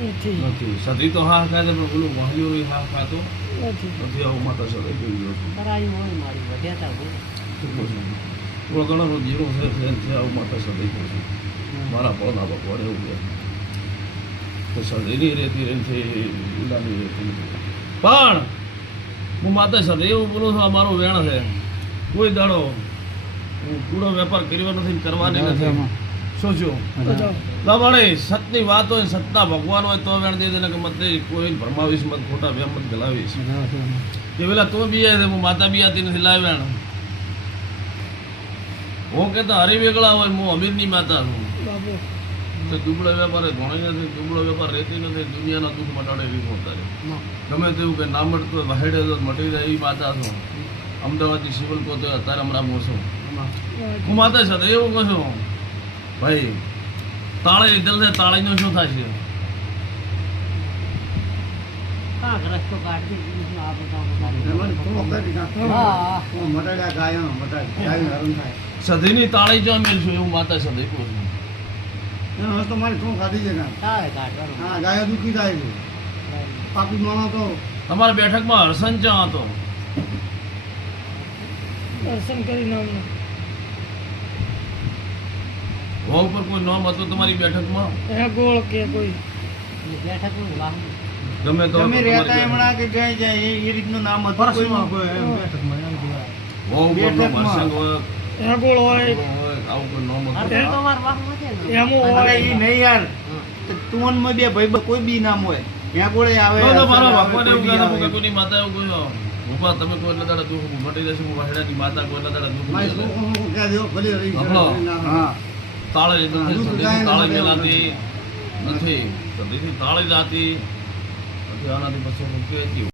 નથી. સધી તો હા ખાય છે પણ પેલું વાહ્યું હા ખાતો નથી. આવું માતા સદાય જોયું થોડો ઘણો જીરો છે આવું માતા સદાય કહું છું. મારા પોના ભગવાન એવું કહે તો સદીની રહેતી ઉલાની રહેતી નથી. પણ હું માતા સદાય એવું બોલું છું. આ મારો વેણ છે. કોઈ દાડો હું કૂડો વેપાર કર્યો નથી, કરવાની નથી. શું છું તમારે સતની વાત હોય, સતના ભગવાન હોય તો વેણ દે દે કે મત કોઈ ભરમાવીશ મત, ખોટા વેમ મત ગલાવીશ કે પેલા તું બી આવે હું માતા બી આતી નથી. લાવ વેણ હું કહેતા હરી વેગળા હોય, હું અમીરની માતા છું. તો દુબળો વેપાર ઘણો નથી, દુબળો વેપાર રહેતી નથી. દુનિયાના દુઃખ મટાડે એવી પોતાને ગમે તેવું કે ના મળતું હોય વહેડે તો મટી જાય એવી માતા છું. અમદાવાદથી સિવિલ કહો તો અત્યારે હમણાં મોસો હું માતા સાથે એવું કહું છું. ભાઈ તાળે લીધેલ છે, તાળીનું શું થાય છે? સધીની તાળી જો મેળશું એવું માતા સધી કહું છું. તમારા બેઠકમાં હર્ષન ચા હતો? વહુ પર કોઈ નામ હતું તમારી બેઠકમાં? ગમે તો તમે રહેતા હમણાં કે ગઈ જાય એ રીતનું નામ હતું કોઈનું? વહુ પરનો હર્ષન હોય, આવું કોઈ નામ હતું? અરે ઈ નહીં યાર, તુવનમાં બે ભાઈ કોઈ બી નામ હોય ત્યાં ગોળે આવે. મારા ભગવાન એવું કહે છે કોઈની માતા એવું કહ્યું ભૂપા તમે કોઈ એટલા દાડા દુઃખ મટી જશે. હું વાહેડાની માતા કોઈ એટલા દાડા દુઃખ તાળે તાળે ગયેલાથી નથી, તાળે જાતી નથી. આનાથી પછી હું કહેતી